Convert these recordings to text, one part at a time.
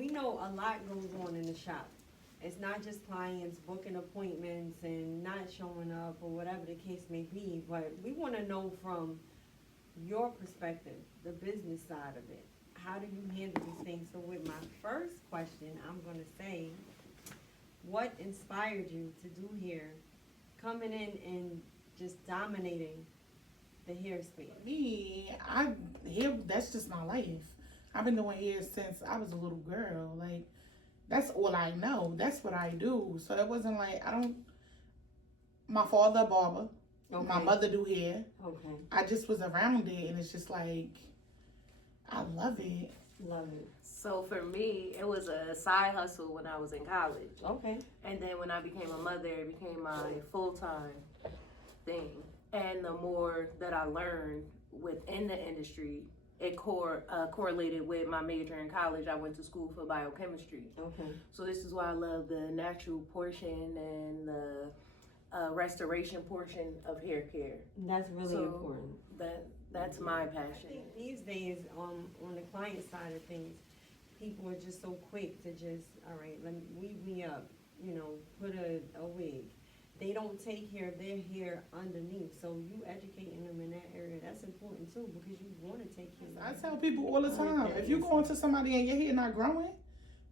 we know a lot goes on in the shop. It's not just clients booking appointments and not showing up or whatever the case may be, but we want to know from your perspective, the business side of it. How do you handle these things? So with my first question, I'm going to say, what inspired you to do hair, coming in and just dominating the hair space? That's just my life. I've been doing hair since I was a little girl. Like, that's all I know. That's what I do. So it wasn't like, my father a barber. Okay. My mother do hair. Okay. I just was around it, and it's just like, I love it. Love it. So for me, it was a side hustle when I was in college. Okay. And then when I became a mother, it became my full-time thing. And the more that I learned within the industry, it correlated with my major in college. I went to school for biochemistry. Okay. So this is why I love the natural portion and the restoration portion of hair care. That's really important. That's my passion. I think these days, on the client side of things, people are just so quick to just, all right, let me weave me up, put a wig. They don't take care of their hair underneath. So you educating them in that area, that's important too, because you want to take care of it. I tell people all the time, if you go into somebody and your hair not growing,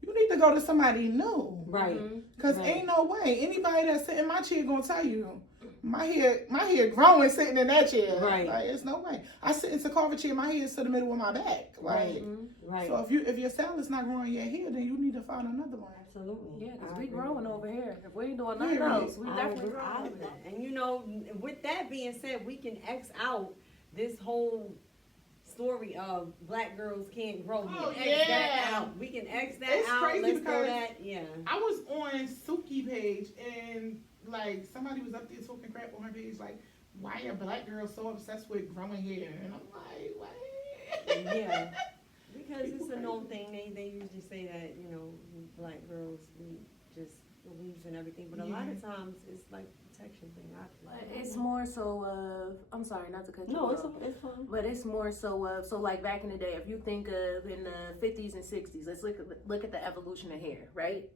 you need to go to somebody new. Right. Because ain't no way. Anybody that's sitting in my chair gonna tell you, my hair growing sitting in that chair. Right. Like, it's no way. I sit in the carver chair, my hair is to the middle of my back. Like, right. So if your stylist not growing your hair, then you need to find another one. Absolutely. Yeah, because we growing over here. If we ain't doing nothing else, we definitely growing over there. And with that being said, we can X out this whole story of black girls can't grow. X that out. We can X that it's out. Crazy Let's because go that. Yeah. I was on Suki page and like somebody was up there talking crap on her page like, why are black girls so obsessed with growing hair? And I'm like, what? Yeah. Because it's a known thing. They usually say that, black girls, we just believe in everything. But a lot of times it's like protection thing. It's more so of, I'm sorry, not to cut you off. No, it's fine. But it's more so of, so like back in the day, if you think of in the 50s and 60s, let's look at the evolution of hair, right?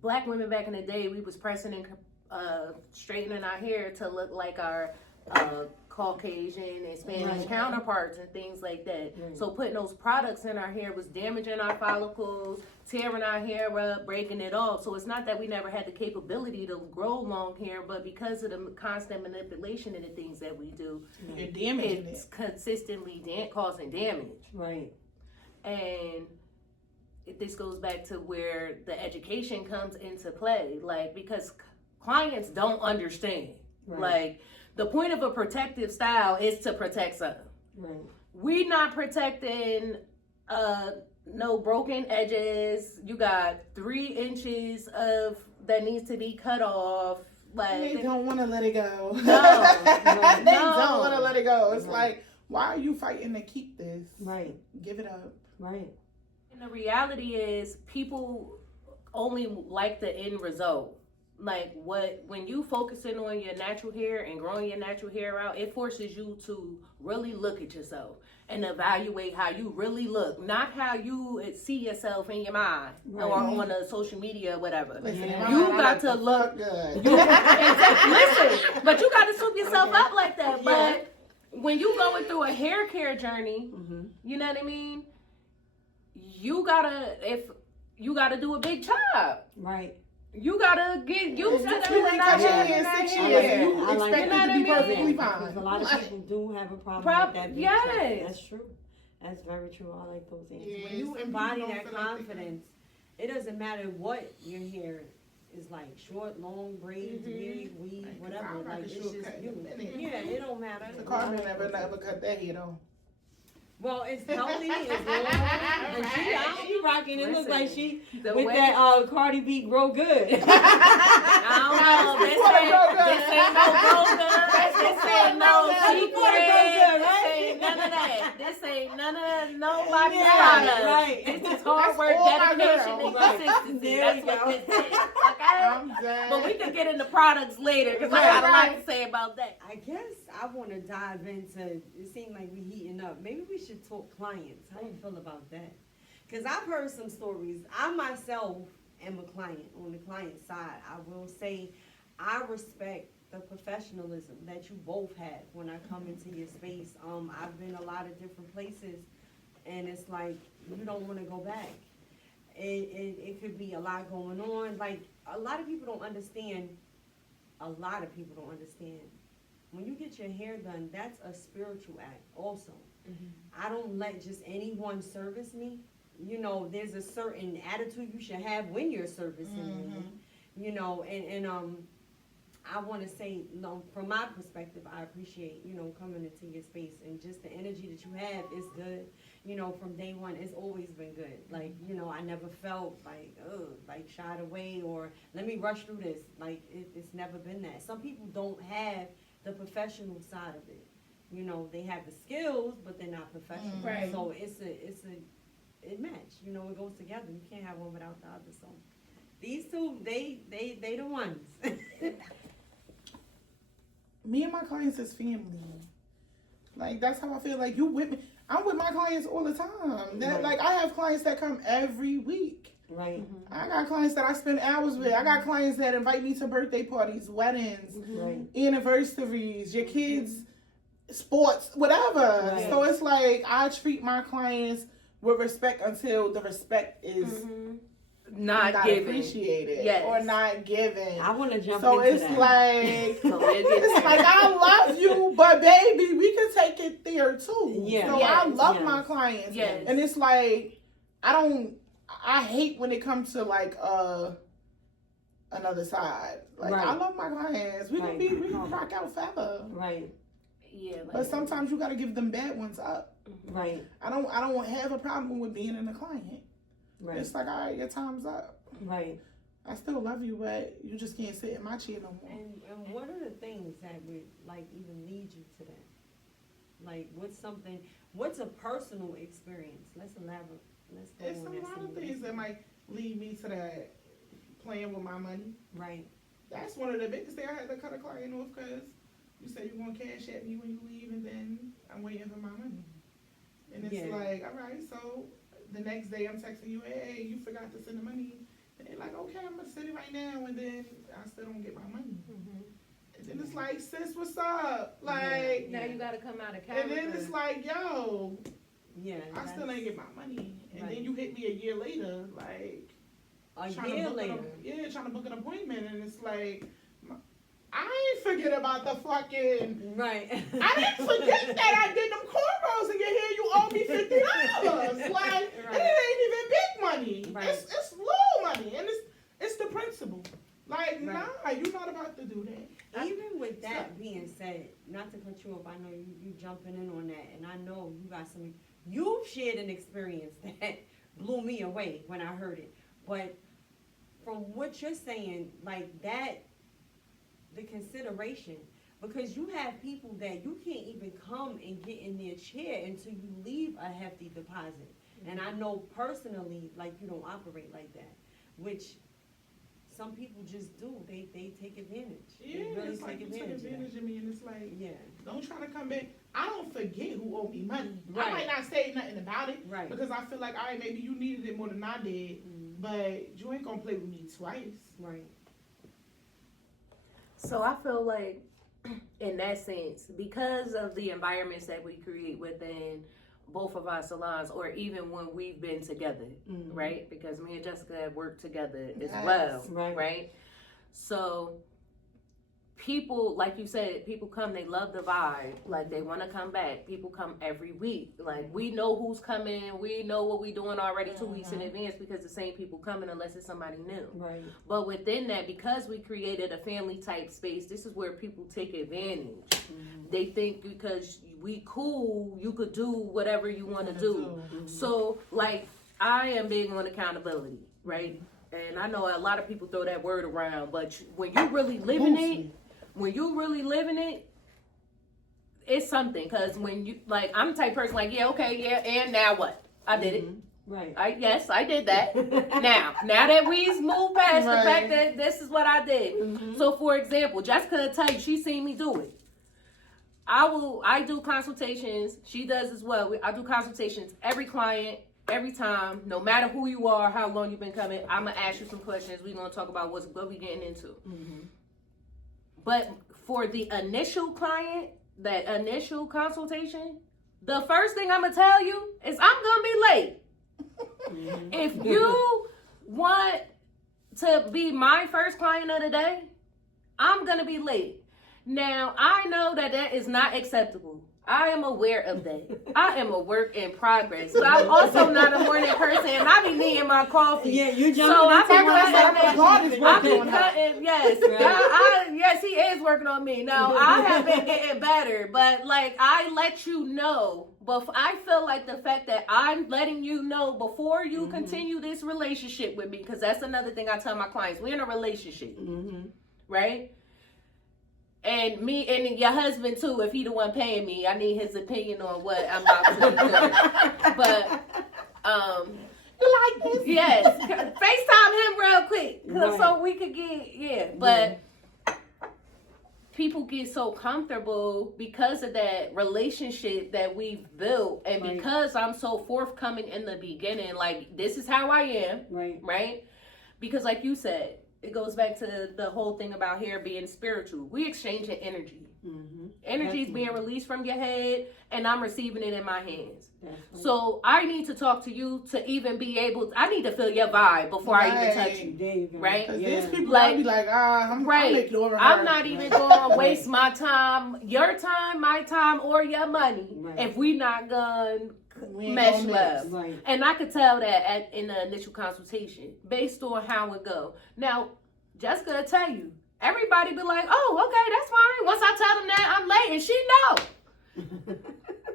Black women back in the day, we was pressing and straightening our hair to look like our Caucasian and Spanish counterparts and things like that. Right. So putting those products in our hair was damaging our follicles, tearing our hair up, breaking it off. So it's not that we never had the capability to grow long hair, but because of the constant manipulation and the things that we do, it's consistently causing damage. Right. And this goes back to where the education comes into play, like, because clients don't understand. Right. Like, the point of a protective style is to protect something. Right. We not protecting no broken edges. You got 3 inches of that needs to be cut off. Like, they don't want to let it go. No. They don't want to let it go. It's like, why are you fighting to keep this? Right. Give it up. Right. And the reality is people only like the end result. Like when you focusing on your natural hair and growing your natural hair out, it forces you to really look at yourself and evaluate how you really look, not how you see yourself in your mind or on the social media or whatever. Listen, you got to look good. Listen, but you got to swoop yourself up like that. But when you going through a hair care journey, you know what I mean? You gotta do a big job. Right. You gotta get used to that. You ain't cut your hair in 6 years. You expect it to be perfectly fine. Because a lot of people do have a problem with that. Yes. That's true. That's very true. I like those answers. Yes. When you embody that confidence, it doesn't matter what your hair is like, short, long, braids, wig, weave, whatever. Like, it's just you. Yeah, it don't matter. The Carmen never cut that hair though. Well, it's healthy, it's long, and she rocking. It looks like she with way that Cardi B grow good. I don't know. This ain't no grow good. This ain't no secret. This ain't none of that. This ain't none of nobody's product. Right. This is hard work, dedication, and consistency. That's what this is. Okay? But we can get into products later because I got a lot to say about that. I guess I want to dive into, it seems like we heating up. Maybe we should talk clients. How do you feel about that? Because I've heard some stories. I myself am a client. On the client side, I will say I respect the professionalism that you both have when I come into your space. I've been a lot of different places, and it's like you don't want to go back. It could be a lot going on. Like, a lot of people don't understand. When you get your hair done, that's a spiritual act also. I don't let just anyone service me. You know, there's a certain attitude you should have when you're servicing me. You know, and I want to say, no, from my perspective, I appreciate, you know, coming into your space, and just the energy that you have is good. You know, from day one, it's always been good. Like, you know, I never felt like shied away or let me rush through this. Like, it's never been that. Some people don't have the professional side of it. You know, they have the skills, but they're not professional. Right. So it match. You know, it goes together. You can't have one without the other. So these two, they the ones. Me and my clients is family. Like, that's how I feel. Like, you with me. I'm with my clients all the time. That, like, I have clients that come every week. Right. I got clients that I spend hours with. I got clients that invite me to birthday parties, weddings, anniversaries, your kids' sports, whatever. Right. So it's like, I treat my clients with respect until the respect is not appreciated or not given. I want to jump so into it's that. Like it's like, I love you, but baby, we can take it there too. Yeah. So I love my clients. Yes. And it's like, I hate when it comes to like another side. Like, I love my clients. We can rock out forever. Right. Yeah. Like, But sometimes you gotta give them bad ones up. Right. I don't have a problem with being in a client. Right. It's like, all right, your time's up. Right. I still love you, but you just can't sit in my chair no more. And what are the things that would, like, even lead you to that? Like, what's a personal experience? Let's elaborate. Let's go It's on a that lot some of more. things that might lead me to that, playing with my money. Right. That's one of the biggest things. I had to cut a client off because you said you're going to cash at me when you leave, and then I'm waiting for my money. And it's like, all right, so the next day I'm texting you, hey, you forgot to send the money. And they're like, okay, I'm going to send it right now. And then I still don't get my money. And then it's like, sis, what's up? Like, now you got to come out of and character. then it's like, yo, Yeah. I still ain't get my money. And then you hit me a year later, like, trying to book an appointment. And it's like, I ain't forget about the fucking. Right. I didn't forget that I did them cornrows in your hair. You owe me $50. Like, and it ain't even big money. Right. It's little money, and it's the principle. Like, nah, you're not about to do that. Even with that being said, not to cut you off, I know you jumping in on that, and I know you got you've shared an experience that blew me away when I heard it. But from what you're saying, like that, the consideration, because you have people that you can't even come and get in their chair until you leave a hefty deposit. And I know personally, like, you don't operate like that, which some people just do. They take advantage. Yeah, they really it's like you took advantage of me, and it's like, don't try to come back. I don't forget who owed me money. Right. I might not say nothing about it, Right. because I feel like, all right, maybe you needed it more than I did, but you ain't gonna play with me twice. Right. So I feel like, in that sense, because of the environments that we create within both of our salons, or even when we've been together, right? Because me and Jessica have worked together as well, right? So people, like you said, people come, they love the vibe, like they want to come back. People come every week. Like, we know who's coming, we know what we're doing already 2 weeks in advance, because the same people coming unless it's somebody new. Right. But within that, because we created a family type space, this is where people take advantage. They think because we cool, you could do whatever you want to do. So, like, I am big on accountability, right? And I know a lot of people throw that word around, but when you really living it, it's something. Because when you, like, I'm the type of person like, and now what? I did it. Right. I did that. now that we've moved past the fact that this is what I did. So, for example, Jessica will tell you, she's seen me do it. I do consultations. She does as well. I do consultations. Every client, every time, no matter who you are, how long you've been coming, I'm gonna ask you some questions. We're gonna talk about what we getting into. Mm-hmm. But for the initial client, that initial consultation, the first thing I'm gonna tell you is I'm gonna be late. Mm-hmm. If you want to be my first client of the day, I'm gonna be late. Now, I know that is not acceptable. I am aware of that. I am a work in progress. But I'm also not a morning person, and I be needing my coffee. Yeah, you jumping So I into be one. cutting, yes. Right. Yes, he is working on me. Now, I have been getting better, but like, I let you know. But I feel like the fact that I'm letting you know before you continue this relationship with me, because that's another thing I tell my clients. We're in a relationship, right? And me and your husband too, if he the one paying me, I need his opinion on what I'm about to do. But You like this? yes, FaceTime him real quick, Right. so we could get But people get so comfortable because of that relationship that we've built, and Right. because I'm so forthcoming in the beginning, like this is how I am, Right. right? Because like you said, it goes back to the whole thing about hair being spiritual. We exchanging energy. Mm-hmm. Energy is being Definitely. released from your head, and I'm receiving it in my hands. Definitely. So I need to talk to you to even be able I need to feel your vibe before I even touch you. There you go. Right? Because Yeah. there's people Like- that be like, I'm Right. ignoring her. I'm not even going to waste my time, your time, my time, or your money Right. if we not going We ain't mesh gonna love. Right. And I could tell that in the initial consultation based on how it go. Now, Jessica will tell you, everybody be like, oh, okay, that's fine. Once I tell them that I'm late, and she know.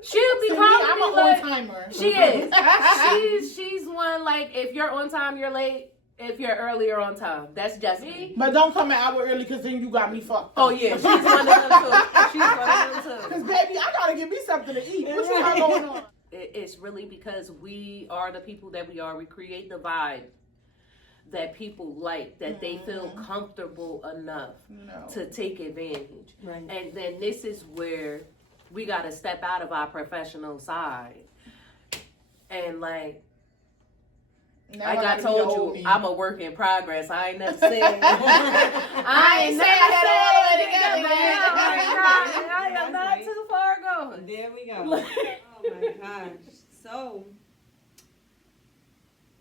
She'll be See, calling I'm me an like, on-timer. she is. She's one, like, if you're on time, you're late. If you're earlier on time. That's Jessica. But don't come an hour early because then you got me fucked. Oh, yeah, she's one of them too. She's one of them Because, too. baby, I got to give me something to eat. What you got going on? It's really because we are the people that we are. We create the vibe that people like, that they feel comfortable enough No. to take advantage. Right. And then this is where we got to step out of our professional side. And like, Now like I gotta be told the you, old me. I'm a work in progress. I ain't never said I ain't said I had it all the way together. I am That's not right. too far gone. There we go. Oh my gosh. So,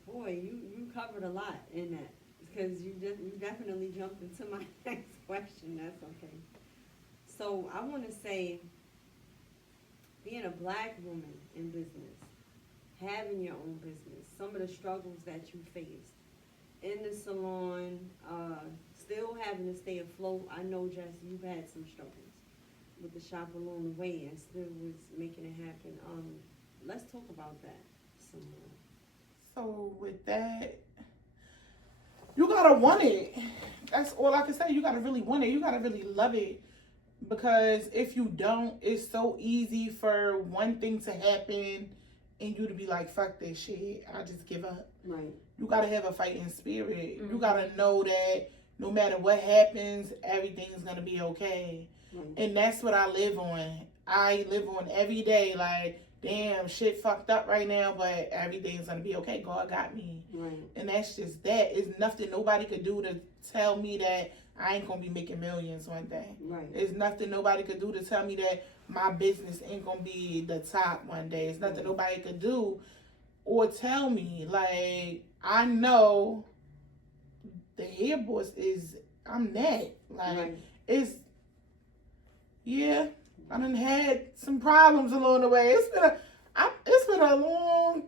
boy, you covered a lot in that, because you definitely jumped into my next question. That's okay. So I want to say, being a black woman in business, having your own business, some of the struggles that you faced in the salon, still having to stay afloat. I know, Jess, you've had some struggles with the shop along the way and still was making it happen. Let's talk about that some more. So with that, you gotta want it. That's all I can say. You gotta really want it. You gotta really love it. Because if you don't, it's so easy for one thing to happen and you to be like, fuck this shit, I just give up. Right. You gotta have a fighting spirit. Mhm. You gotta know that no matter what happens, everything's gonna be okay. Right. And that's what I live on. I live on every day, like, damn, shit fucked up right now, but everything's gonna be okay. God got me. Right. And that's just that. It's nothing nobody could do to tell me that I ain't gonna be making millions one day. Right. It's nothing nobody could do to tell me that my business ain't gonna be the top one day. It's nothing nobody could do or tell me. Like, I know the hair boss is, I'm that. Like, Right. it's, yeah, I done had some problems along the way. It's been a long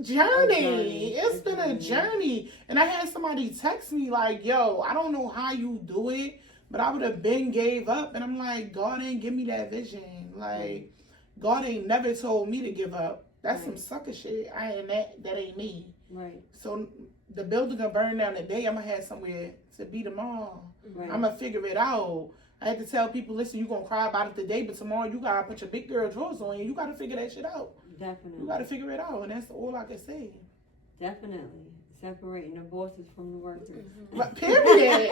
journey. It's been a journey. And I had somebody text me like, yo, I don't know how you do it, but I would have been gave up. And I'm like, God ain't give me that vision. Like, God ain't never told me to give up. That's some sucker shit. That ain't me. Right. So the building gonna burn down today. I'm gonna have somewhere to be tomorrow. Right. I'm gonna figure it out. I had to tell people, listen, you gonna cry about it today, but tomorrow you gotta put your big girl drawers on and you gotta figure that shit out. Definitely. You gotta figure it out, and that's all I can say. Definitely. Separating the bosses from the workers. But period.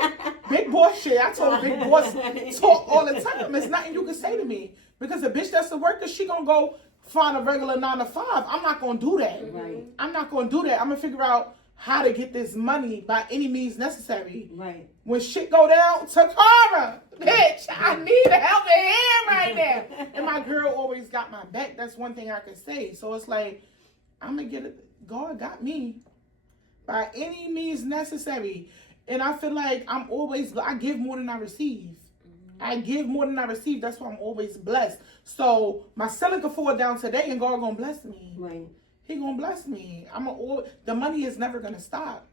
Big boss shit. I told big boss talk all the time. There's nothing you can say to me. Because a bitch that's a worker, she gonna go find a regular 9 to 5. I'm not gonna do that. Right. I'm not gonna do that. I'm gonna figure out how to get this money by any means necessary. Right. When shit go down, Takara, bitch, I need a helping hand right now. And my girl always got my back. That's one thing I can say. So it's like, I'm gonna get it. God got me by any means necessary. And I feel like I give more than I receive. I give more than I receive. That's why I'm always blessed. So my ceiling could fall down today and God gonna bless me. Right. He gonna bless me. The money is never gonna stop.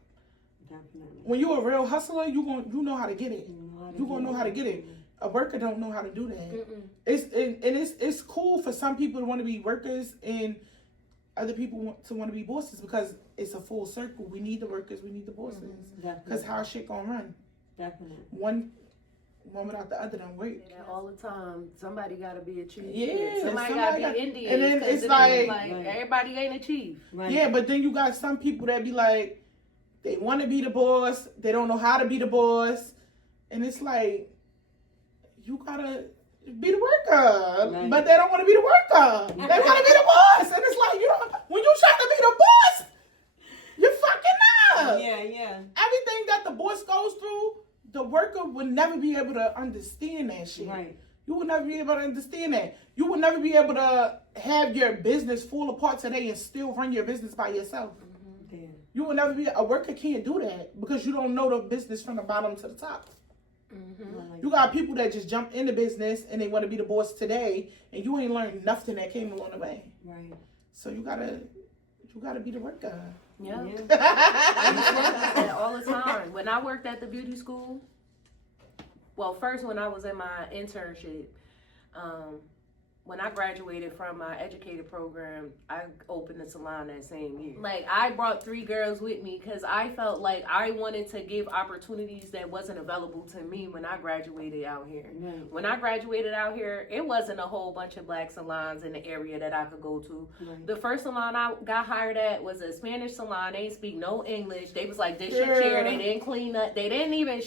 Definitely. When you a real hustler, you know how to get it. You gonna know how to get it. A worker don't know how to do that. It's cool for some people to want to be workers and other people want to be bosses because it's a full circle. We need the workers, we need the bosses. Because how shit gonna run? Definitely. One without the other don't work. Yeah, all the time. Somebody gotta be a chief. Yeah, somebody gotta be Indian. And then it's like everybody ain't a chief. Right. Yeah, but then you got some people that be like, they want to be the boss, they don't know how to be the boss, and it's like, you gotta be the worker, Right. but they don't want to be the worker. They want to be the boss, and it's like, when you try to be the boss, you're fucking up. Yeah. Everything that the boss goes through, the worker would never be able to understand that shit. Right. You would never be able to understand that. You would never be able to have your business fall apart today and still run your business by yourself. Yeah. You will never be a worker. Can't do that because you don't know the business from the bottom to the top. You got people that just jump into business and they want to be the boss today, and you ain't learned nothing that came along the way. Right. So you gotta be the worker. Yeah. I used to work that all the time. When I worked at the beauty school, well, first when I was in my internship, when I graduated from my educator program, I opened a salon that same year. Like, I brought 3 girls with me because I felt like I wanted to give opportunities that wasn't available to me when I graduated out here. Right. When I graduated out here, it wasn't a whole bunch of black salons in the area that I could go to. Right. The first salon I got hired at was a Spanish salon. They didn't speak no English. They was like, this your chair. They didn't clean up. They didn't even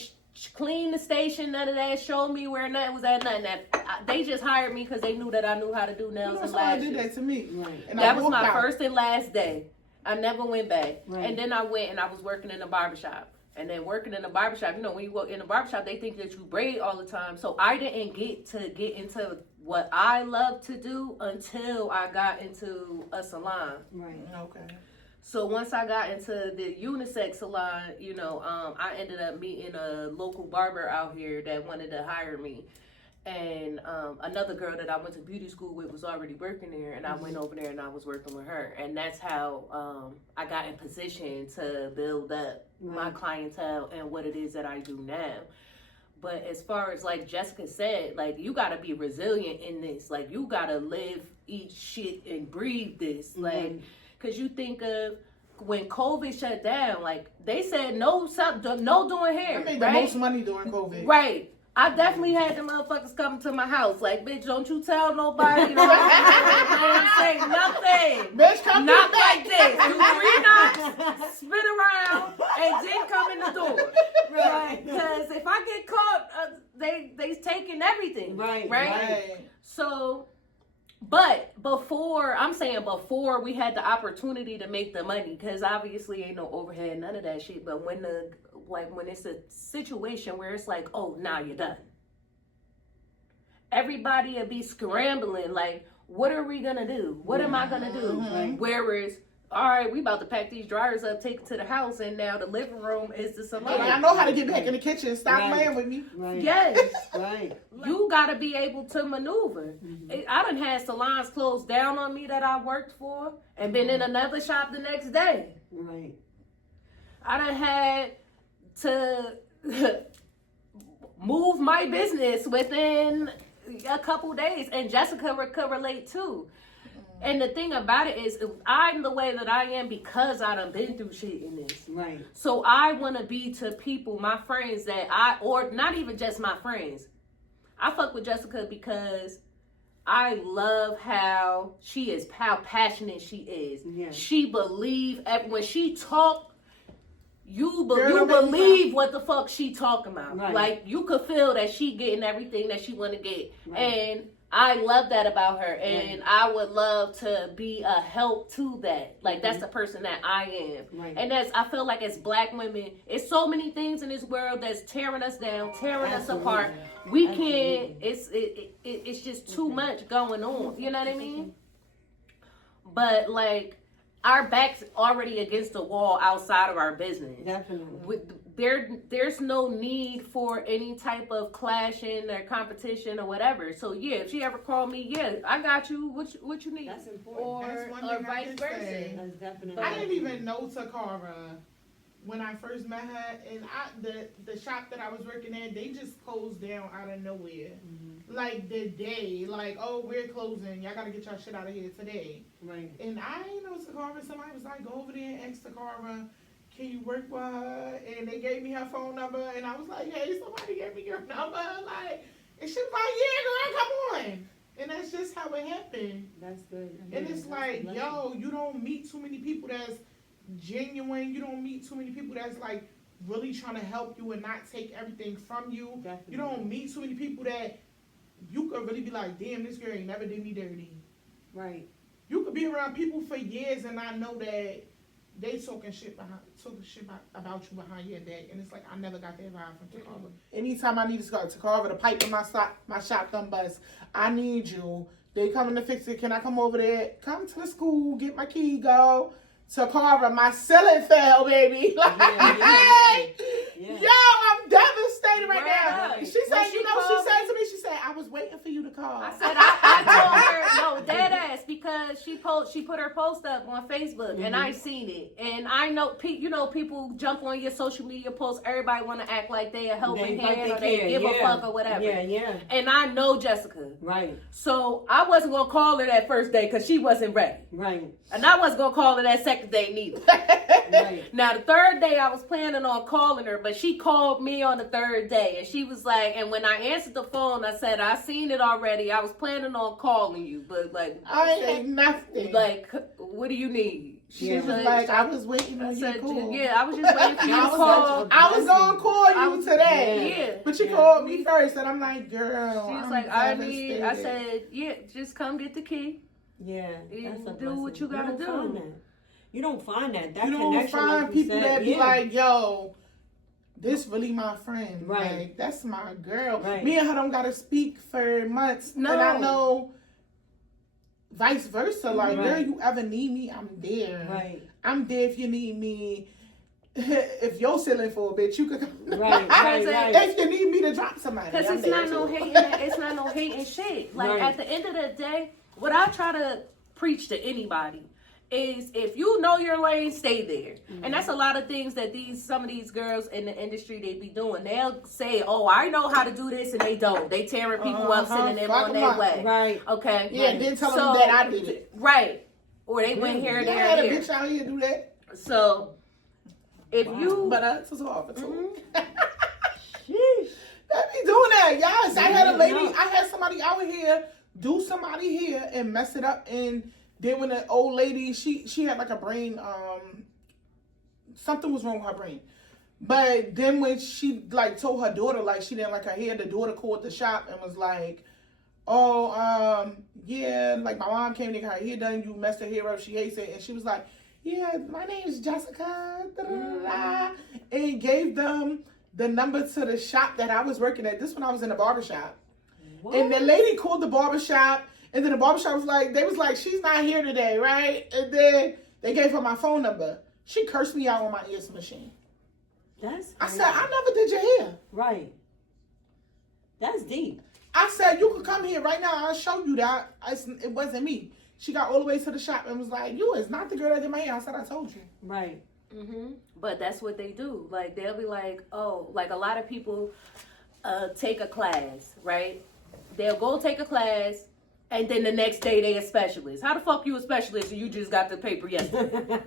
clean the station, none of that, show me where nothing was at, nothing. They just hired me because they knew that I knew how to do nails and lashes. Did that to me. Right. And that was my first and last day. I never went back. Right. And then I went and I was working in a barbershop. And then working in a barbershop, when you work in a barbershop, they think that you braid all the time. So I didn't get into what I love to do until I got into a salon. Right. Okay. So once I got into the unisex salon, I ended up meeting a local barber out here that wanted to hire me. And another girl that I went to beauty school with was already working there. And I went over there and I was working with her. And that's how I got in position to build up my clientele and what it is that I do now. But as far as like Jessica said, like, you got to be resilient in this. Like, you got to live, eat shit, and breathe this. Like, because you think of when COVID shut down, like, they said no doing hair. I made right? the most money during COVID. Right. I definitely had the motherfuckers come to my house. Like, bitch, don't you tell nobody. Don't say nothing. Bitch, come Not like this. You 3 knots, spin around, and then come in the door. Right. Because if I get caught, they's taking everything. Right? So, but before we had the opportunity to make the money, because obviously ain't no overhead, none of that shit. But when it's a situation where it's like, oh, now you're done. Everybody will be scrambling, like, what are we gonna do? What am I gonna do? Whereas, all right, we about to pack these dryers up, take it to the house, and now the living room is the salon. I know how to get back in the kitchen. Stop playing with me. Right. Yes. Right. You gotta be able to maneuver. I done had salons closed down on me that I worked for and been in another shop the next day. Right. I done had to move my business within a couple days, and Jessica could relate too. And the thing about it is, I'm the way that I am because I done been through shit in this. Right. So I want to be to people, my friends or not even just my friends. I fuck with Jessica because I love how passionate she is. Yeah. She believe, when she talk, you believe what the fuck she talking about. Right. Like, you could feel that she getting everything that she want to get. Right. And I love that about her, and I would love to be a help to that. Like, that's the person that I am. Right. And I feel like as black women, it's so many things in this world that's tearing us down, tearing us apart. We can't, it's just too much going on. You know what I mean? But, like, our back's already against the wall outside of our business. Definitely. There's no need for any type of clashing or competition or whatever. So yeah, if she ever called me, yeah, I got you. What you need? That's important. Or, That's one or thing I vice can versa. say. That's definitely. I didn't even know Takara when I first met her, and the shop that I was working at, they just closed down out of nowhere. Like the day, like, oh, we're closing. Y'all gotta get y'all shit out of here today. Right. And I ain't know Takara. Somebody was like, go over there and ask Takara, can you work with her? And they gave me her phone number, and I was like, hey, somebody gave me your number, like, and she was like, yeah, girl, come on. And that's just how it happened. That's good. And it's like, yo, you don't meet too many people that's genuine. You don't meet too many people that's like really trying to help you and not take everything from you. Definitely. You don't meet too many people that you could really be like, damn, this girl ain't never did me dirty. Right. You could be around people for years and not know that they talking shit about you behind your back, and it's like I never got that vibe from Takara. Anytime I need to go to Takara to pipe in my shotgun bus, I need you. They coming to fix it. Can I come over there? Come to the school, get my key, go. Takara, my ceiling fell, baby. Yo, I'm devastated right now. She said, she said to me, she said, I was waiting for you to call. I said, I told her, no, dead ass, because she put her post up on Facebook, and I seen it. And I know, people jump on your social media posts, everybody want to act like they a helping hand, or they give a fuck or whatever. Yeah. And I know Jessica. Right. So I wasn't going to call her that first day, because she wasn't ready. Right. And I wasn't going to call her that second day neither. Right. Now, the third day, I was planning on calling her, but she called me on the third day, and she was like, and when I answered the phone, I said, I seen it already. I was planning on calling you, but like, I ain't nothing. Like, what do you need? She was like, I was waiting on you to call. Yeah, I was just waiting for you to call. I was gonna call you today. Yeah. But you called me first, and I'm like, girl. She was I'm like, devastated. I said, yeah, just come get the key. Yeah. And That's a do what you gotta do. You don't find that. You don't find people that be like, yo, this really my friend. Right. Like, that's my girl. Right. Me and her don't gotta speak for months. No. And I know vice versa. Like, Right. girl, you ever need me, I'm there. Right. I'm there if you need me. If you're selling for a bitch, you could come. Right. If you need me to drop somebody. Because I'm it's there not no too. hating. It's not no hating shit. Like, Right. at the end of the day, what I try to preach to anybody is, if you know your lane, stay there. And that's a lot of things that some of these girls in the industry, they be doing. They'll say, oh, I know how to do this, and they don't. They tearing people up, sending them on their way. Right. Okay. Yeah, right. then tell them that I did it. Right. Or they went here, I there, had a here. bitch out here do that. So if you, But that's all for too. Sheesh. They be doing that. Yes, I had a lady. I had somebody out here do somebody here and mess it up, and then when the old lady, she had like a brain, something was wrong with her brain. But then when she like told her daughter like she didn't like her hair, the daughter called the shop and was like, oh, yeah, like my mom came to get her hair done, you messed her hair up, she hates it. And she was like, yeah, my name is Jessica, and gave them the number to the shop that I was working at. This when I was in the barbershop. What? And the lady called the barbershop, and then the barbershop was like, she's not here today, right? And then they gave her my phone number. She cursed me out on my ears machine. That's I crazy. said, I never did your hair. Right. That's deep. I said, you could come here right now. I'll show you that. It wasn't me. She got all the way to the shop and was like, you is not the girl that did my hair. I said, I told you. Right. but that's what they do. Like, they'll be like, oh, like a lot of people take a class, right? They'll go take a class, and then the next day they a specialist. How the fuck you a specialist and you just got the paper yesterday?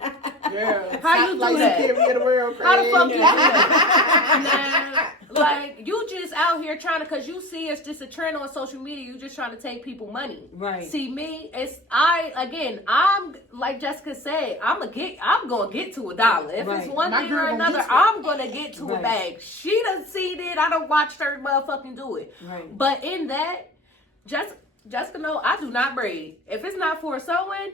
Girl, How you do like that? The period of the world, How the fuck you do crazy. that? Nah, like, you just out here trying to, because you see it's just a trend on social media, you just trying to take people money. Right. See, me, I'm like Jessica said, I'm gonna get to $1. If Right. it's one My thing girl or gonna another, get to it. I'm gonna get to a Right. bag. She done seen it. I done watched her motherfucking do it. Right. But in that, just Jessica, no, I do not braid. If it's not for a sewing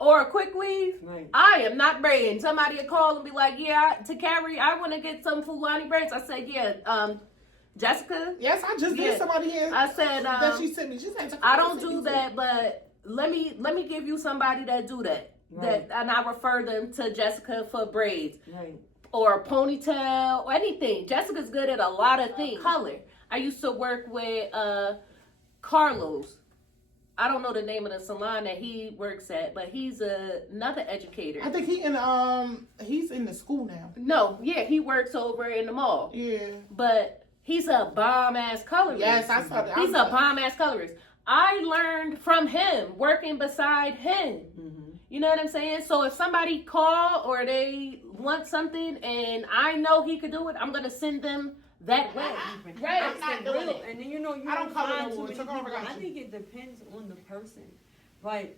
or a quick weave, Right. I am not braiding. Somebody will call and be like, yeah, to carry, I want to get some Fulani braids. I said, yeah, Jessica. Yes, I just did somebody here. I said, that she sent me. She said, I don't do that, but let me give you somebody that do that. Right. And I refer them to Jessica for braids. Right. Or a ponytail or anything. Jessica's good at a lot of things. Color. I used to work with Carlos. I don't know the name of the salon that he works at, but he's another educator. I think he's in the school now. No, yeah, he works over in the mall. Yeah. But he's a bomb-ass colorist. Yes, I saw that. He's a bomb-ass colorist. I learned from him, working beside him. Mm-hmm. You know what I'm saying? So if somebody call or they want something and I know he could do it, I'm going to send them that way. Right. I'm not doing it. And then, you know, you I don't color find no too more. many Took over, people. got I you. think it depends on the person. But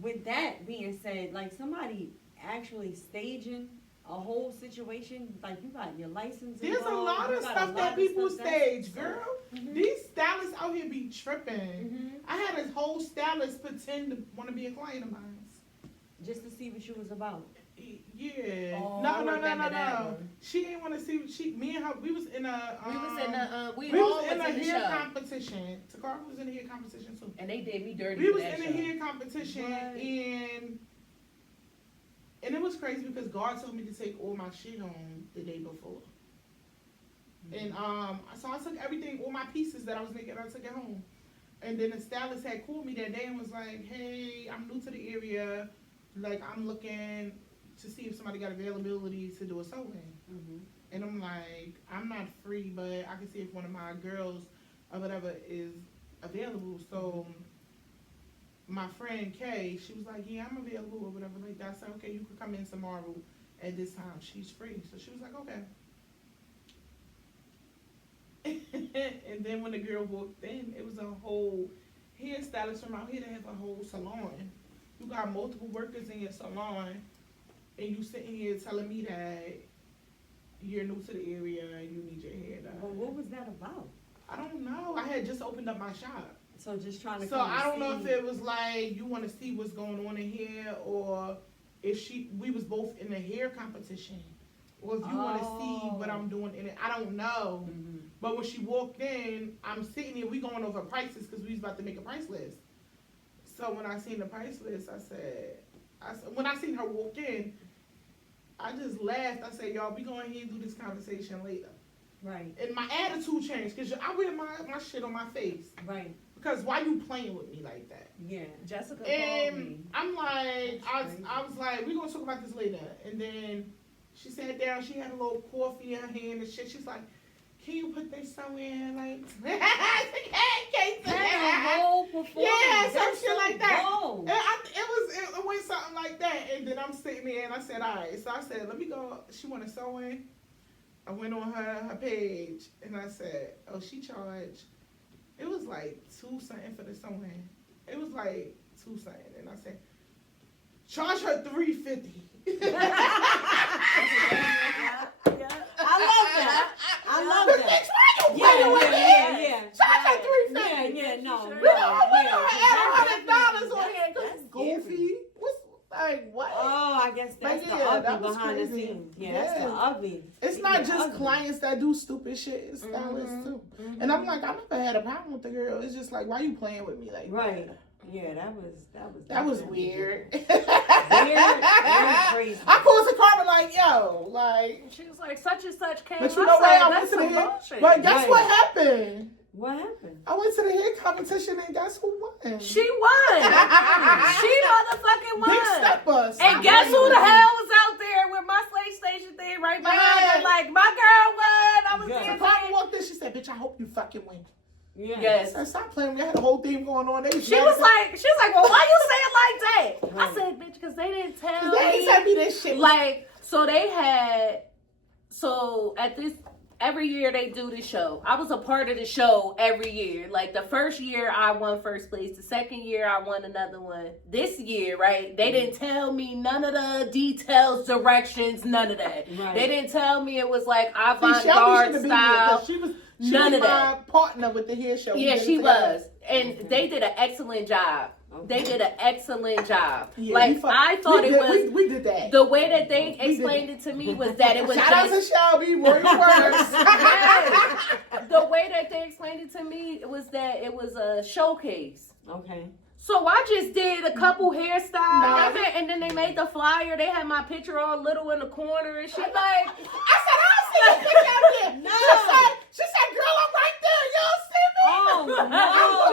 with that being said, like somebody actually staging a whole situation, like you got your license. There's a involved, lot you of got a stuff lot that of people stuff that's- stage, girl. Mhm. These stylists out here be tripping. Mhm. I had a whole stylist pretend to want to be a client of mine. Just to see what she was about. Yeah. Oh, No. I remember that No. one. She didn't want to see. Me and her. We was in a. We was in the we all was in a was in the hair show. competition. Takara was in a hair competition too. And they did me dirty We for was that in show. a hair competition What? and it was crazy because God told me to take all my shit home the day before. And so I took everything, all my pieces that I was making, I took it home. And then the stylist had called me that day and was like, "Hey, I'm new to the area. Like, I'm looking to see if somebody got availability to do a sewing." Mm-hmm. And I'm like, "I'm not free, but I can see if one of my girls or whatever is available." So my friend Kay, she was like, "Yeah, I'm available," or whatever like that. I said, "Okay, you could come in tomorrow at this time. She's free." So she was like, "Okay." And then when the girl walked in, it was a whole hairstylist from out here that has a whole salon. You got multiple workers in your salon, and you sitting here telling me that you're new to the area and you need your hair done. Well, what was that about? I don't know. I had just opened up my shop. So just trying to. So come I don't know see. if it was like you want to see what's going on in here, or if we was both in a hair competition, or if you want to see what I'm doing in it. I don't know. Mhm. But when she walked in, I'm sitting here. We going over prices because we was about to make a price list. So when I seen the price list, I said, when I seen her walk in, I just laughed. I said, "Y'all, we going ahead and do this conversation later." Right. And my attitude changed because I wear my shit on my face. Right. Because why you playing with me like that? Yeah. Jessica called me. And I'm like, That's I was like, we're going to talk about this later. And then she sat down, she had a little coffee in her hand and shit. She's like, "Can you put this somewhere?" Like, Had a whole performance. yeah, some That's shit so like that. dope. It went something like that. And then I'm sitting there and I said, "All right." So I said, "Let me go." She want to sew in. I went on her page and I said, "Oh, she charged." It was like $2 something for the sewing. It was like $2 something. And I said, "Charge her $3.50." I love that. I love But that. bitch, why you playing with me? Yeah. Charge her Yeah, $3.50. yeah, no. We don't have $100 on here. That's Cause goofy. What's like what? Oh, I guess that's But the yeah, that ugly was behind the crazy. scenes. Yeah, that's the Yeah. ugly. It's not Yeah, just ugly. clients that do stupid shit. It's stylists too. And I'm like, I never had a problem with the girl. It's just like, why you playing with me like Right. that? Yeah, that was Weird. weird and crazy. I called the car like, "Yo, like," She was like, such and such came. but you know what? I went That's to the some hair. bullshit. But guess Right. what happened? What happened? I went to the hair competition and guess who won? She won. She motherfucking Big won. steppers. And guess who the hell was out there with my slave station thing right behind her? Yeah. Like, my girl won. I was Yeah. there. The car walked in. She said, "Bitch, I hope you fucking win." Yeah. Yes. I said, "Stop playing with me." I had a whole theme going on. She was like, well, why you say it like that? I Right. said, bitch, because they didn't tell "They ain't me. tell me this shit." Like, so at this, every year they do the show. I was a part of the show every year. Like, the first year I won first place. The second year I won another one. This year, right, they didn't tell me none of the details, directions, none of that. Right. They didn't tell me it was like See, Shelby avant-garde should've been here, 'cause style. She None was of my partner with the hair show. Yeah, We did it she together. was. And they did an excellent job. Okay. They did an excellent job. Yeah, like, I thought we did that. the way that they explained it to me was that it was Shout out to Shelby, Royal Works. Yes. The way that they explained it to me was that it was a showcase. Okay. So I just did a couple hairstyles, No. and then they made the flyer. They had my picture all little in the corner and shit. Like, I said, I don't see this picture out here. No. She said, girl, I'm right there. You don't see me? Oh,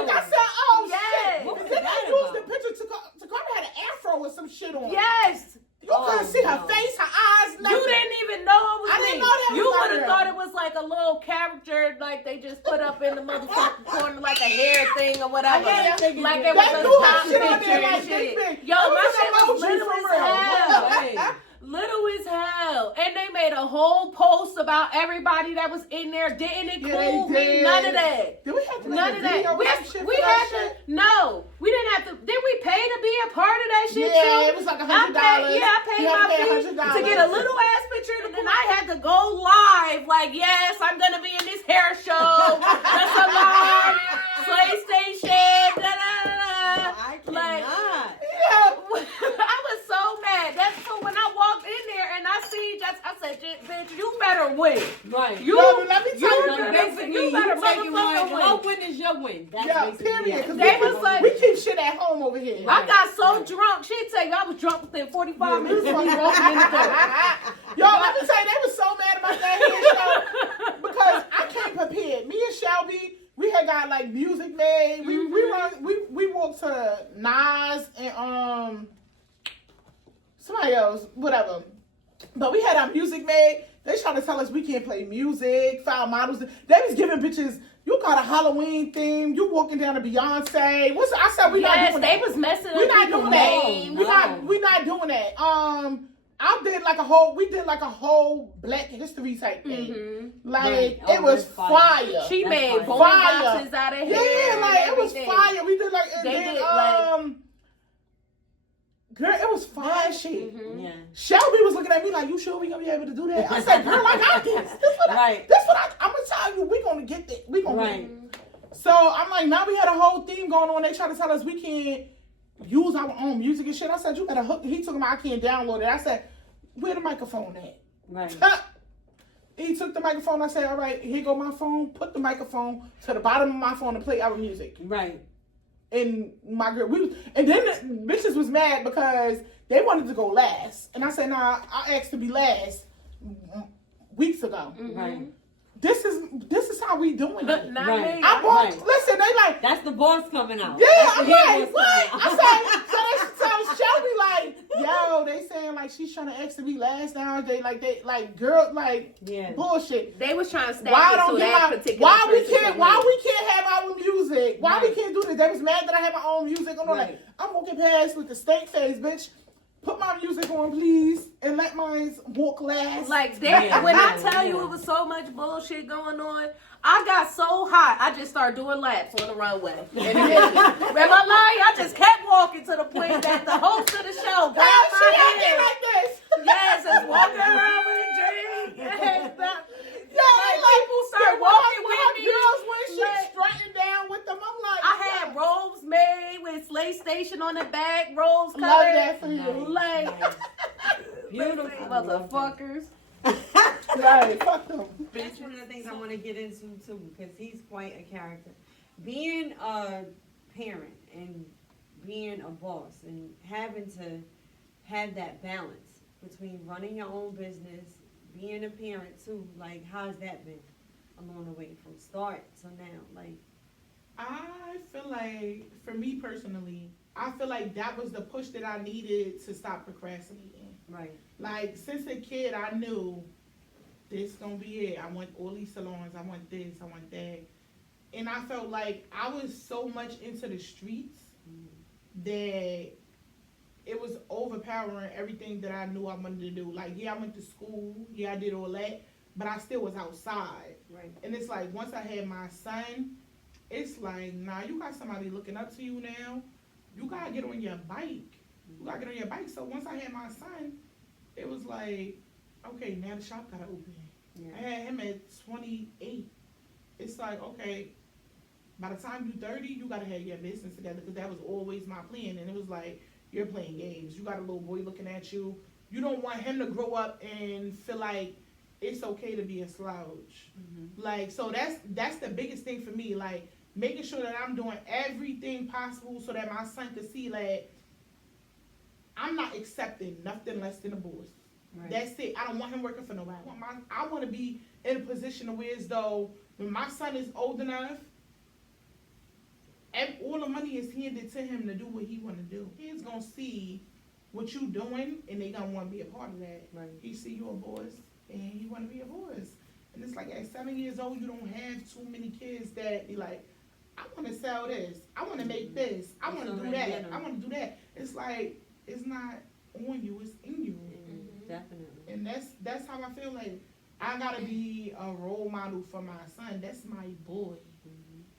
no. I said, oh, Yes. shit. What And was then that they used about? the picture to Carmen had an afro with some shit on. yes. You couldn't see her no. face, her eyes, nothing. You didn't even know it was I me. didn't know that was You my would have girl. thought it was like a little character, like they just put up in the motherfucking corner, like a hair thing or whatever. I didn't think Like it it was They a knew her top shit on picture there and like this shit. big. Yo, That my was an shit was emoji little for as real. hell. Right. Little as hell. And they made a whole post about everybody that was in there. Didn't Yeah, include they me. did. None of that. Did we have to make None a of video that. or some shit We for had that to. No, we didn't have to. Did we pay to be a part of that shit? shit Yeah, too? it was like $100. I paid You had to my pay fee $100. to get a little ass picture, and then I had to go live. Like, yes, I'm gonna be in this hair show. That's a live Slay Station. Da, da, da, da. I Like, cannot. Yeah. I was so mad. That's so when I walked in there and I see just, I said, bitch, you better win. Right. You, Yo, let me tell you, So better- basically, you better you taking motherfucking my win. win is your win. That's Yeah, basically period. it. Because They was like- we keep shit at home over here. I got so drunk. She'd tell you I was drunk within 45 minutes of me walking in the door. Yo, let me tell you, they was so mad about that hair show because I came prepared. Me and Shelby, we had got like music made. We walked to Nas and somebody else, whatever. But we had our music made. They trying to tell us we can't play music, file models. They was giving bitches, you got a Halloween theme, you walking down to Beyonce. I said we not Yes, doing they that. was messing up We not people's doing that. names. We not doing that. We did like a whole Black History type thing. Mhm. Like Right. Oh, it was that's fire. fire. She That's made fire. bone Fire. boxes out of hair. Yeah, and like it was everything. fire. We did like and They then, did, like- girl, it was fire shit. Mhm. Yeah. Shelby was looking at me like, "You sure we gonna be able to do that?" I said, "Girl, I got this. Right. This what I'm gonna tell you. We gonna get this. We gonna get Right. it." So I'm like, now we had a whole theme going on. They try to tell us we can't use our own music and shit. I said, "You gotta hook." He took my, I can't download it. I said, "Where the microphone at?" Right. He took the microphone. I said, "All right, here go my phone. Put the microphone to the bottom of my phone and play our music." Right. And my girl, and then the bitches was mad because they wanted to go last, and I said, "Nah, I asked to be last weeks ago. Mhm. Right. This is how we doing it." Not Right. me. I bought. Right. Listen, they like, That's the boss coming out. yeah, That's I'm the head like, boss what? coming I out. said, so Shelby like, yo, they saying like she's trying to ask to be last now. They like girl, like Yeah. bullshit. They was trying to stack Why it don't so get that my, particular why we person can't could why win. we can't have our music? Why we Right. can't do this? They was mad that I had my own music. I'm Right. like, I'm walking past with the stank face, bitch. Put my music on, please, and let mine walk last. Like they, Yeah, when I yeah, tell you yeah. it was so much bullshit going on, I got so hot. I just started doing laps on the runway. And am I lying? I just kept walking to the point that the host of the show Girl, grabbed she my out there hand. like this. Yes, just walking around with a drink. Yes, Yo, people start walking with me. Girls when she Like- strutting down with them, I'm like, I had robes made with Slay Station on the back, rose love colored. that for you. Nice. Like, Beautiful. motherfuckers. Right, fuck them. That's one of the things I want to get into too, because he's quite a character. Being a parent and being a boss and having to have that balance between running your own business, being a parent too. Like, how's that been along the way from start to now? Like, I feel like, for me personally, I feel like that was the push that I needed to stop procrastinating. right, Like, since a kid, I knew this gonna be it. I want all these salons. I want this. I want that. And I felt like I was so much into the streets that it was overpowering everything that I knew I wanted to do. Like, yeah, I went to school. Yeah, I did all that. But I still was outside. right, And it's like, once I had my son, it's like, nah, you got somebody looking up to you now. You gotta get on your bike. You gotta get on your bike. So once I had my son, it was like, okay, now the shop gotta open. I yeah, had him at 28. It's like, okay, by the time you're 30, you gotta have your business together, because that was always my plan. And it was like, you're playing games. You got a little boy looking at you. You don't want him to grow up and feel like it's okay to be a slouch. Like, so that's the biggest thing for me. Like, making sure that I'm doing everything possible so that my son can see that I'm not accepting nothing less than a boss. Right. That's it. I don't want him working for nobody. I want to be in a position to where as though when my son is old enough, and all the money is handed to him to do what he want to do. He's gonna see what you doing, and they gonna want to be a part of that. Right. He see you a boss, and he want to be a boss. And it's like at 7 years old, you don't have too many kids that be like, I want to sell this, I want to make this, I want to do that, I want to do that. It's like, it's not on you, it's in you. Definitely. And that's how I feel like I gotta be a role model for my son. That's my boy.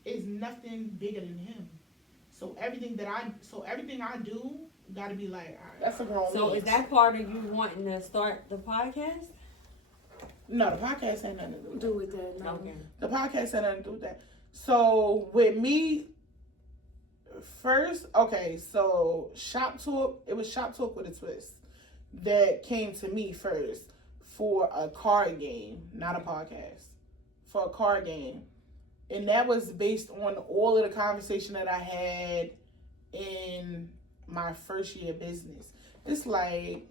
It's nothing bigger than him. So everything I do gotta be like, all right. That's a grown. So is that part of you wanting to start the podcast? No, the podcast ain't nothing to do with that. No. Okay. The podcast ain't nothing to do with that. So with me, first, okay, so Shop Talk, it was Shop Talk with a Twist that came to me first for a card game, not a podcast, for a card game. And that was based on all of the conversation that I had in my first year of business. It's like,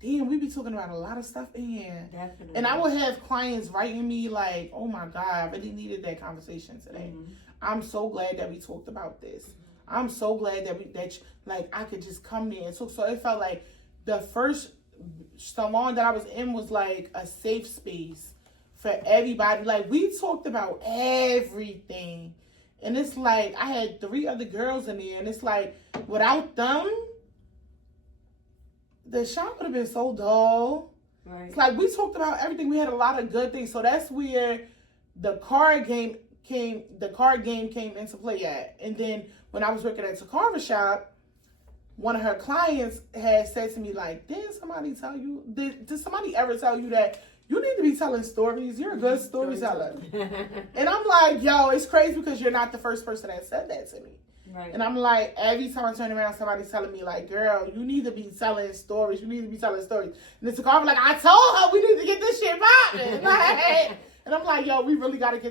damn, we be talking about a lot of stuff in here. Definitely. And I would have clients writing me like, oh my God, I really needed that conversation today. I'm so glad that we talked about this. I'm so glad that I could just come there and talk. So it felt like the first salon that I was in was like a safe space for everybody. Like, we talked about everything. And it's like, I had 3 other girls in there, and it's like, without them, the shop would have been so dull. Right. It's like, we talked about everything. We had a lot of good things. So that's where the card game came into play at. And then when I was working at Takara shop, one of her clients had said to me, like, did somebody ever tell you that you need to be telling stories? You're a good storyteller. And I'm like, yo, it's crazy because you're not the first person that said that to me. Right. And I'm like, every time I turn around, somebody's telling me, like, girl, you need to be telling stories. You need to be telling stories. And the Takara like, I told her we need to get this shit popping. Like, and I'm like, yo, we really got to do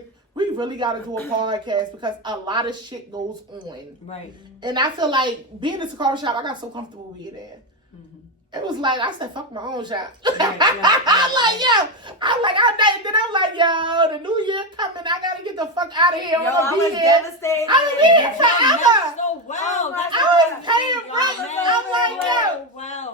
a podcast because a lot of shit goes on. Right. And I feel like being in the Takara shop, I got so comfortable being there. It was like, I said, fuck my own shop. Right, I'm like, yo, the new year coming. I got to get the fuck out of here. I was devastated. I was here forever. So well. I was paying rent.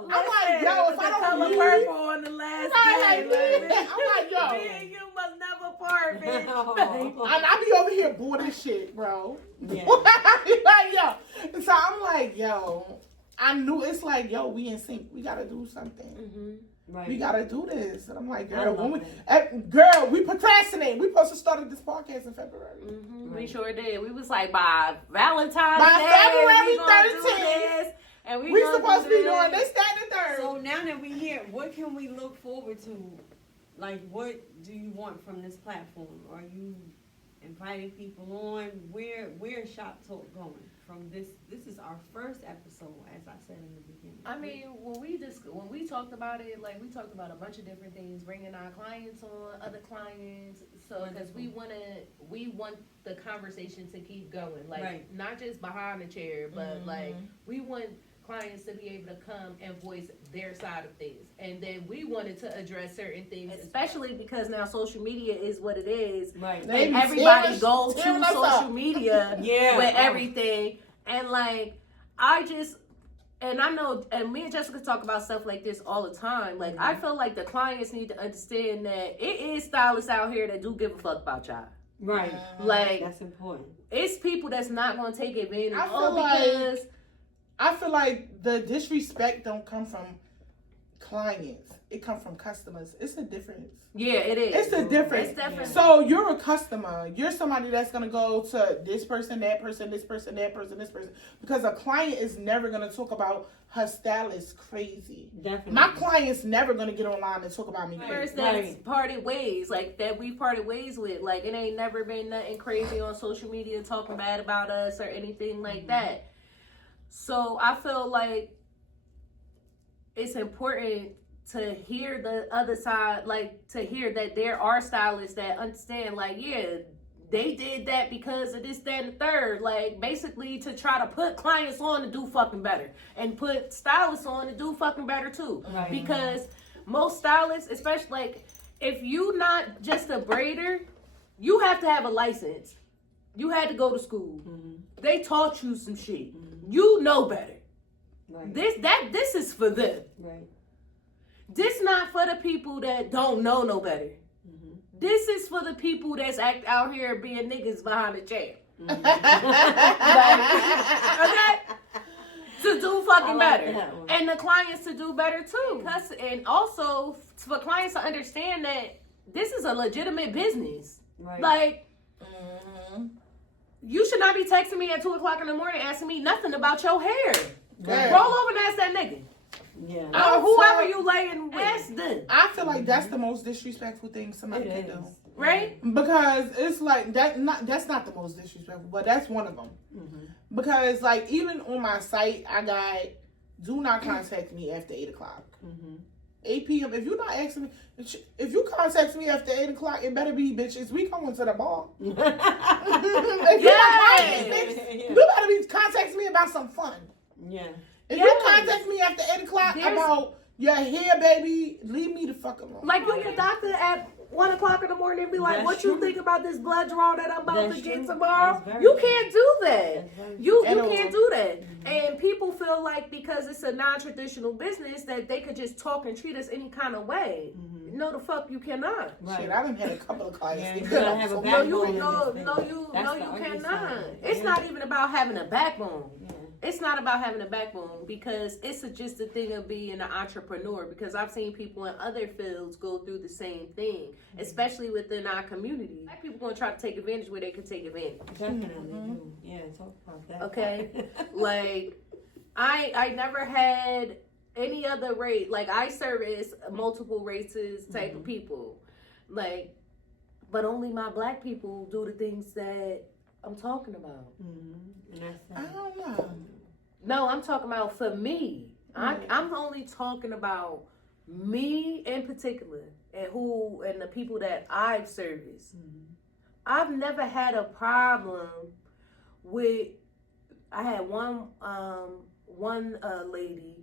I'm like, yo, if I don't leave. Purple on the last day. I'm like, yo. Me and you must never part, bitch. I be over here bored as shit, bro. Yeah. Like, yo. So I'm like, yo. I knew it's like, yo, we in sync. We gotta do something. Right. We gotta do this. And I'm like, girl, we procrastinate. We supposed to start this podcast in February. Right. We sure did. We was like, by Valentine's Day, February 13th, and we supposed to be doing this, that, and the third. So now that we're here, what can we look forward to? Like, what do you want from this platform? Are you inviting people on? Where's Shop Talk going from this? This is our first episode, as I said in the beginning. I mean, when we talked about it, like, we talked about a bunch of different things, bringing our clients on, other clients, so because we want the conversation to keep going, like, not just behind the chair, but like, we want clients to be able to come and voice their side of things, and then we wanted to address certain things, especially because now social media is what it is, right? And everybody goes to social media with everything, and like, I know, and me and Jessica talk about stuff like this all the time. Like, I feel like the clients need to understand that it is stylists out here that do give a fuck about y'all. Right. Like, that's important. It's people that's not going to take advantage I feel like the disrespect don't come from clients. it comes from customers. It's a difference. Yeah, it is. It's a difference. It's definitely. So you're a customer. You're somebody that's gonna go to this person, that person, this person, that person, this person. Because a client is never gonna talk about her stylist crazy. Definitely. My client's never gonna get online and talk about me crazy. First that's parted ways, like that we parted ways with. Like it ain't never been nothing crazy on social media talking bad about us or anything like that. So I feel like it's important to hear the other side, like to hear that there are stylists that understand, like, yeah, they did that because of this, that, and the third. Like, basically to try to put clients on to do fucking better. And put stylists on to do fucking better too. Right. Because most stylists, especially, like, if you not just a braider, you have to have a license. You had to go to school. They taught you some shit. You know better. Right. This is for them. Right. This not for the people that don't know no better. This is for the people that's out here being niggas behind the chair. Okay? To do fucking better. And the clients to do better too. And also for clients to understand that this is a legitimate business. Right. Like, you should not be texting me at 2 o'clock in the morning asking me nothing about your hair. Right. Roll over and ask that nigga. Yeah. Or whoever you laying with. Ask them. I feel like that's the most disrespectful thing somebody can do. Right? Because it's like that's not the most disrespectful, but that's one of them. Because like even on my site, I got do not contact me after 8 o'clock. 8 p.m. If you're not asking me, if you contact me after 8 o'clock, it better be bitches. We going to the bar. If you're not calling me, bitch, you better be contacting me about some fun. Yeah. If you contact me after 8 o'clock about your hair, baby, leave me the fuck alone. Like you your doctor at 1 o'clock in the morning and be like, what you think about this blood draw that I'm about to get tomorrow? You can't do that. You can't do that. And people feel like because it's a non-traditional business that they could just talk and treat us any kind of way. No, the fuck you cannot. Right. Shit, I done had a couple of clients. You gotta have a backbone. You cannot. It's not even about having a backbone. It's not about having a backbone because it's just a thing of being an entrepreneur. Because I've seen people in other fields go through the same thing, especially within our community. Black people gonna try to take advantage where they can take advantage. Definitely. Yeah, talk about that. Okay, like I never had any other race. Like I service multiple races type of people, like, but only my black people do the things that I'm talking about. I don't know. No, I'm talking about for me. I'm only talking about me in particular and the people that I've serviced. I've never had a problem with. I had one lady.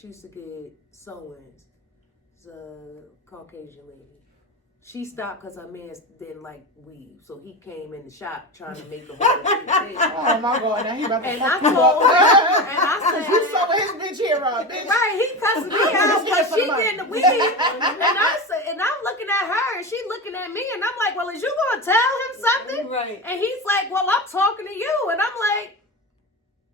She used to get sew-ins. It's a Caucasian lady. She stopped because her man didn't like weave, so he came in the shop trying to make a whole thing. Oh my God! Now he about to And fuck I you told up. her, and I said, You sewing his bitch hair up, bitch. right, he cussed me out because she getting the weave. And I said, and I'm looking at her, and she looking at me, and I'm like, well, is you gonna tell him something? Right. And he's like, well, I'm talking to you, and I'm like,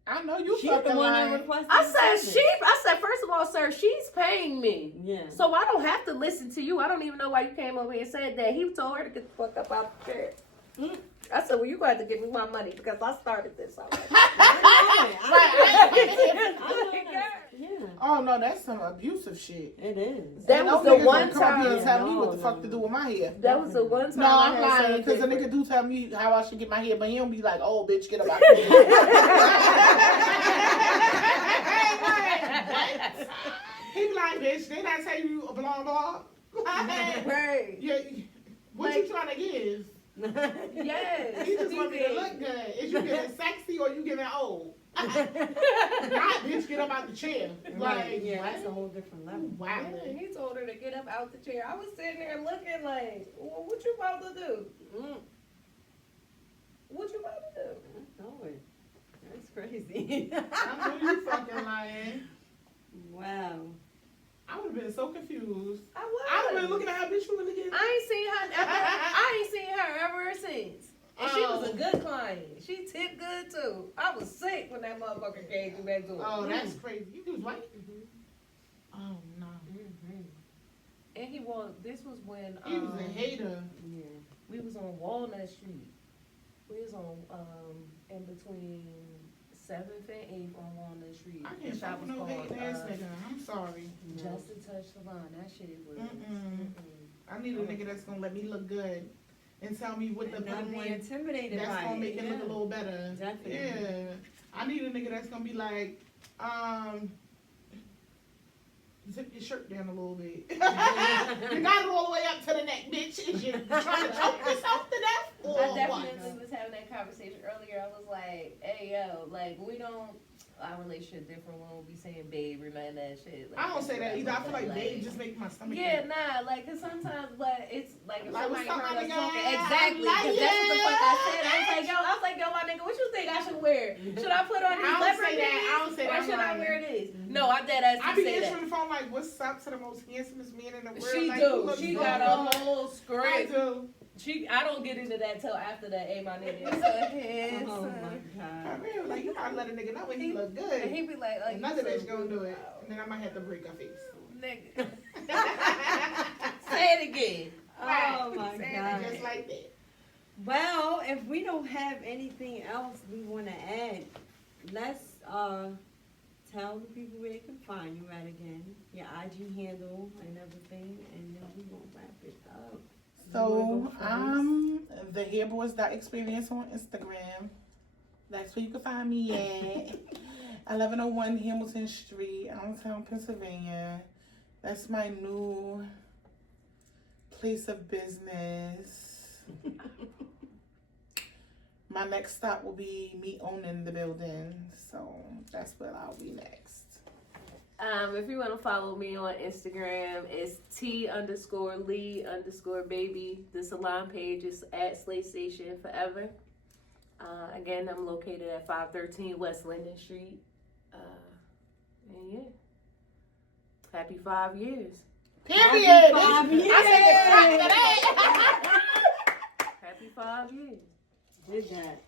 I know you She's fucking the one that lying. requested. I said, first of all, sir, she's paying me. Yeah. So I don't have to listen to you. I don't even know why you came over here and said that. He told her to get the fuck up out the chair. I said, well, you got to give me my money because I started this. Yeah. Oh no, that's some abusive shit. It is. That was the one Come up here and time. tell me what the fuck to do with my hair. That was the one time. No, I I'm had lying because a something nigga do tell me how I should get my hair, but he don't be like, "Oh, bitch, get up out here." He be like, "Bitch, didn't I tell you a blonde ball?" Right. Yeah. What you trying to give? Yes. He just want me to look good. Is you getting sexy or you getting old? Not bitch, get up out the chair. Like, Yeah, that's a whole different level. Wow. Yeah, he told her to get up out the chair. I was sitting there looking like, well, what you about to do? What you about to do? I know it. That's crazy. I know you fucking lying. Wow. I would have been so confused. I was. I would have been looking at how bitch you really get. I ain't seen her ever since. And she was a good client. She tipped good too. I was sick when that motherfucker came back to her. Oh, that's crazy. You was white? Oh, no. this was when He was a hater. Yeah. we was on Walnut Street. We was on in between 7th and 8th on Walnut Street. I The can't shop fuck was no called, hating ass nigga. I'm sorry. Just a Touch Salon. That shit was. I need a nigga that's gonna let me look good and tell me what the And not be one intimidated that's by gonna it. make it look a little better. Definitely. Yeah. I need a nigga that's gonna be like, zip your shirt down a little bit. You got it all the way up to the neck, bitch. Is you trying to choke yourself to death? Or I definitely what? was having that conversation earlier. I was like, hey, yo, like, we don't, our relationship different. We don't be saying babe or none of that shit. Like, I don't say that either. I feel like babe just make my stomach yeah, ache. nah, like, cause sometimes, but it's like if Like, somebody what's up, heard my us nigga? talking, exactly, cause that's what the fuck I said. I was like, yo, my nigga, what you think I should wear? Should I put on these I don't leopard say that. pants, I don't say that. or should I I'm wear lying. this? No, I dead ass I be say answering that. the phone like, what's up to the most handsomest man in the world? She like, do. you look She so got good. a whole I script. do. I don't get into that till after that. Hey, my nigga, so handsome. Oh my I God. mean, like, you gotta let a nigga know when he look And good. he be like, oh, you Another so bitch gonna do good. it. And then I might have to break her face. Nigga. Say it again. Oh my Say it God. Just like that. Well, if we don't have anything else we want to add, let's tell the people where they can find you at again, your IG handle and everything, and then we gonna wrap it up. So, the hairboys.experience on Instagram. That's where you can find me at. 1101 Hamilton Street, Allentown, Pennsylvania. That's my new place of business. My next stop will be me owning the building. So that's where I'll be next. If you want to follow me on Instagram, it's T_Lee_baby. The salon page is at Slate Station Forever. Again, I'm located at 513 West Linden Street. And yeah, happy 5 years. Period. Happy 5 years. I said the shot to that. Happy 5 years. Did that.